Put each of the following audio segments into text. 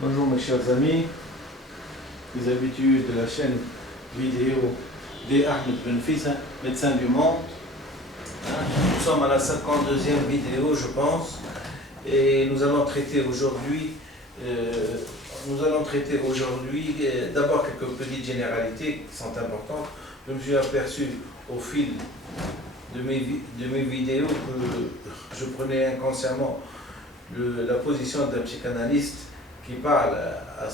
Bonjour mes chers amis, les habitués de la chaîne vidéo des Ahmed Benfissa, médecin du monde. Nous sommes à la 52e vidéo, je pense, et nous allons traiter aujourd'hui d'abord quelques petites généralités qui sont importantes. Je me suis aperçu au fil de mes vidéos que je prenais inconsciemment la position d'un psychanalyste qui parle à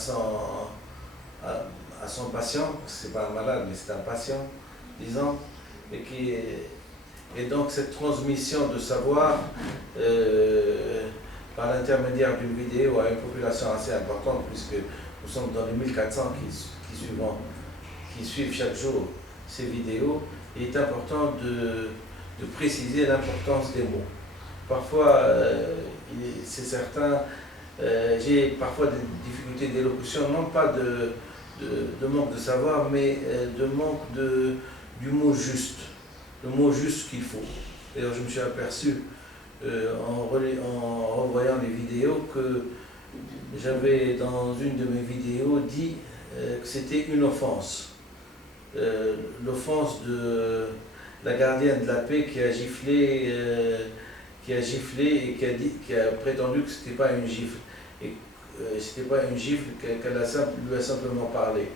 son patient, c'est pas un malade mais c'est un patient, disons, et donc cette transmission de savoir par l'intermédiaire d'une vidéo à une population assez importante, puisque nous sommes dans les 1400 qui suivent chaque jour ces vidéos, il est important de préciser l'importance des mots. Parfois, c'est certain, j'ai parfois des difficultés d'élocution, non pas de manque de savoir, mais de manque du mot juste, le mot juste qu'il faut. D'ailleurs, je me suis aperçu en revoyant les vidéos que j'avais dans une de mes vidéos dit que c'était une offense. L'offense de la gardienne de la paix qui a giflé et qui a prétendu que ce n'était pas une gifle. Et c'était pas une gifle, qu'elle lui a simplement parlé.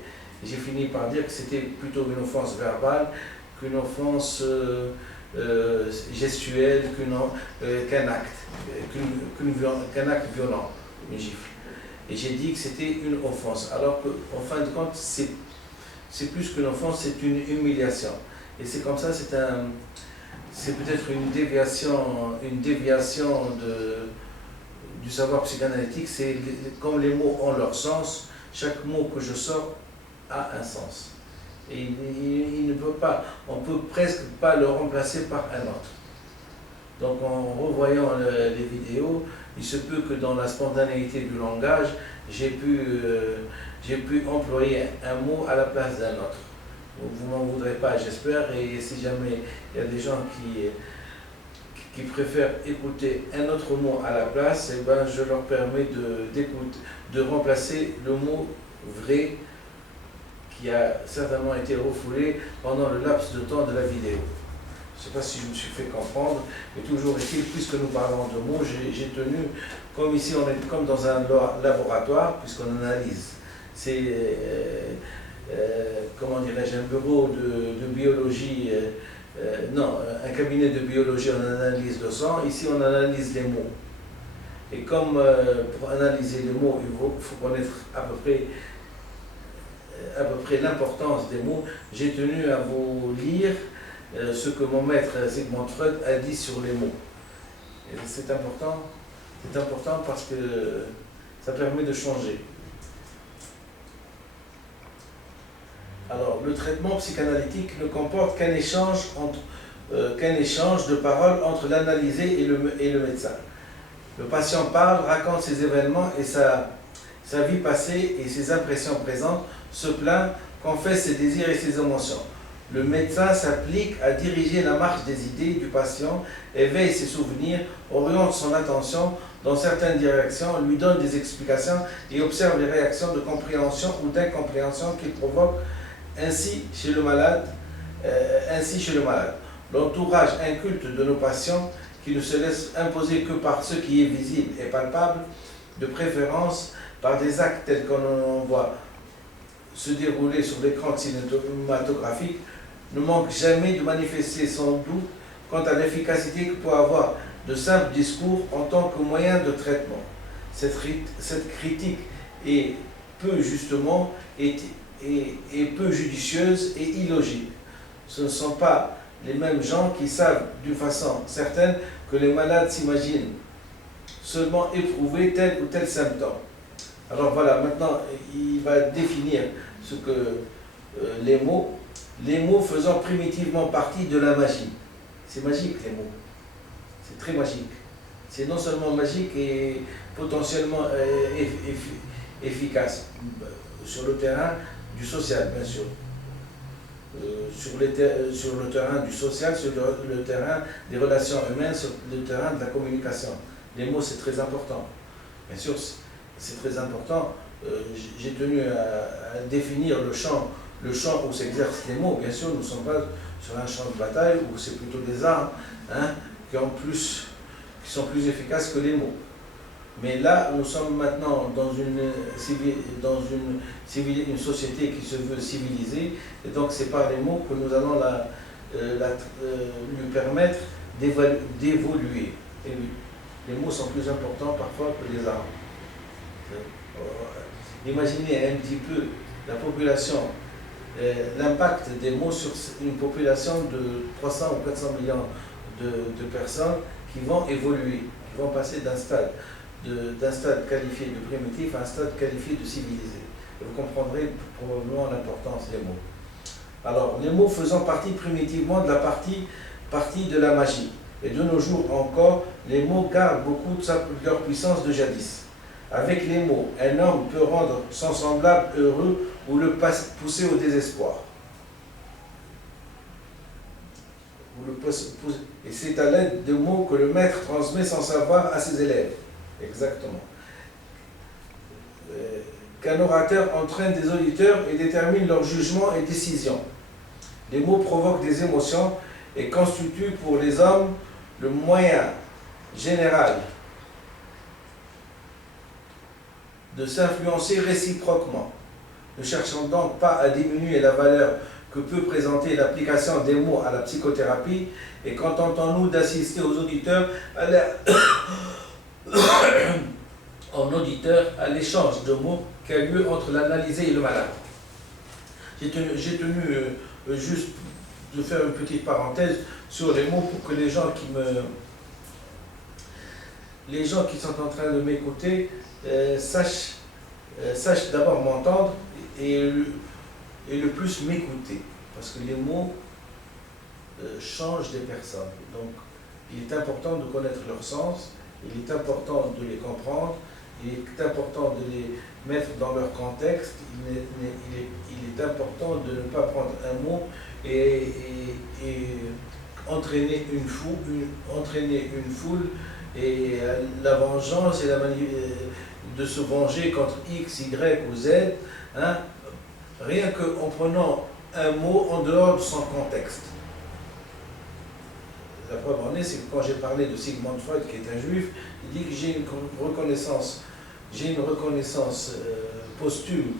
J'ai fini par dire que c'était plutôt une offense verbale qu'une offense gestuelle, qu'un acte violent, une gifle. Et j'ai dit que c'était une offense, alors qu'en fin de compte, c'est plus qu'une offense, c'est une humiliation. Et c'est comme ça, c'est peut-être une déviation du savoir psychanalytique. C'est comme les mots ont leur sens, chaque mot que je sors a un sens. Et on ne peut presque pas le remplacer par un autre. Donc en revoyant les vidéos, il se peut que dans la spontanéité du langage, j'ai pu employer un mot à la place d'un autre. Vous m'en voudrez pas, j'espère, et si jamais il y a des gens qui préfèrent écouter un autre mot à la place, eh ben, je leur permets de remplacer le mot vrai qui a certainement été refoulé pendant le laps de temps de la vidéo. Je ne sais pas si je me suis fait comprendre, mais toujours est-il, puisque nous parlons de mots, j'ai tenu, comme ici on est comme dans un laboratoire, puisqu'on analyse. C'est, comment dirais-je, un bureau de biologie, un cabinet de biologie, on analyse le sang, ici on analyse les mots. Et comme pour analyser les mots, il faut connaître à peu près l'importance des mots, j'ai tenu à vous lire ce que mon maître Sigmund Freud a dit sur les mots. C'est important parce que ça permet de changer. Alors, le traitement psychanalytique ne comporte qu'un échange de paroles entre l'analysé et le médecin. Le patient parle, raconte ses événements et sa vie passée et ses impressions présentes, se plaint, confesse ses désirs et ses émotions. Le médecin s'applique à diriger la marche des idées du patient, éveille ses souvenirs, oriente son attention dans certaines directions, lui donne des explications et observe les réactions de compréhension ou d'incompréhension qu'il provoque ainsi chez le malade. L'entourage inculte de nos patients, qui ne se laisse imposer que par ce qui est visible et palpable, de préférence par des actes tels qu'on en voit se dérouler sur l'écran cinématographique, ne manque jamais de manifester son doute quant à l'efficacité que peut avoir de simples discours en tant que moyen de traitement. Cette critique est peu justement et peu judicieuse et illogique. Ce ne sont pas les mêmes gens qui savent d'une façon certaine que les malades s'imaginent seulement éprouver tel ou tel symptôme. Alors voilà, maintenant il va définir ce que les mots faisant primitivement partie de la magie. C'est magique les mots, c'est très magique. C'est non seulement magique et potentiellement efficace sur le terrain du social, bien sûr. Sur le terrain du social, sur le terrain des relations humaines, sur le terrain de la communication. Les mots, c'est très important. Bien sûr, c'est très important. J'ai tenu à définir le champ où s'exercent les mots. Bien sûr, nous ne sommes pas sur un champ de bataille où c'est plutôt des armes, hein, qui sont plus efficaces que les mots. Mais là, nous sommes maintenant dans une société qui se veut civilisée, et donc c'est par les mots que nous allons lui permettre d'évoluer. Et oui, les mots sont plus importants parfois que les armes. Imaginez un petit peu la population, l'impact des mots sur une population de 300 ou 400 millions de personnes qui vont évoluer, qui vont passer d'un stade qualifié de primitif à un stade qualifié de civilisé. Et vous comprendrez probablement l'importance des mots. Alors, les mots faisant partie primitivement de la partie de la magie. Et de nos jours encore, les mots gardent beaucoup de leur puissance de jadis. Avec les mots, un homme peut rendre son semblable heureux ou le pousser au désespoir. Et c'est à l'aide de mots que le maître transmet son savoir à ses élèves. Exactement. Qu'un orateur entraîne des auditeurs et détermine leur jugement et décision. Les mots provoquent des émotions et constituent pour les hommes le moyen général de s'influencer réciproquement. Ne cherchons donc pas à diminuer la valeur que peut présenter l'application des mots à la psychothérapie et contentons-nous d'assister aux auditeurs à l'échange de mots qui a lieu entre l'analysé et le malade. J'ai tenu juste de faire une petite parenthèse sur les mots pour que les gens qui sont en train de m'écouter sachent d'abord m'entendre et le plus m'écouter, parce que les mots changent des personnes. Donc, il est important de connaître leur sens, il est important de les comprendre, il est important de les mettre dans leur contexte, il est important de ne pas prendre un mot et entraîner une foule et la vengeance et de se venger contre X, Y ou Z, hein, rien qu'en prenant un mot en dehors de son contexte. La preuve en est, c'est que quand j'ai parlé de Sigmund Freud, qui est un juif, il dit que j'ai une reconnaissance posthume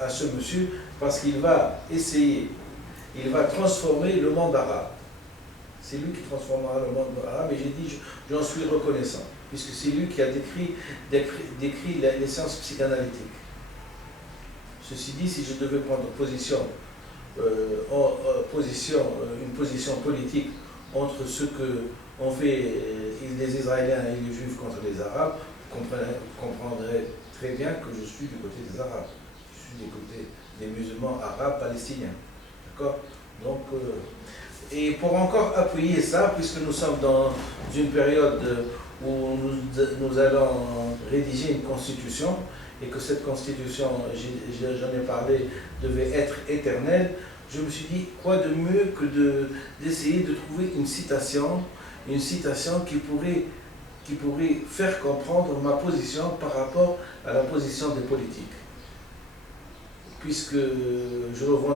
à ce monsieur, parce qu'il va il va transformer le monde arabe. C'est lui qui transformera le monde arabe, et j'ai dit, j'en suis reconnaissant, puisque c'est lui qui a décrit les sciences psychanalytiques. Ceci dit, si je devais prendre une position politique entre ce que ont fait les Israéliens et les Juifs contre les Arabes, vous comprendrez très bien que je suis du côté des Arabes. Je suis du côté des musulmans arabes palestiniens. D'accord? Donc, et pour encore appuyer ça, puisque nous sommes dans une période où nous allons rédiger une constitution, et que cette constitution, j'en ai parlé, devait être éternelle, je me suis dit, quoi de mieux que d'essayer de trouver une citation qui pourrait faire comprendre ma position par rapport à la position des politiques. Puisque je revois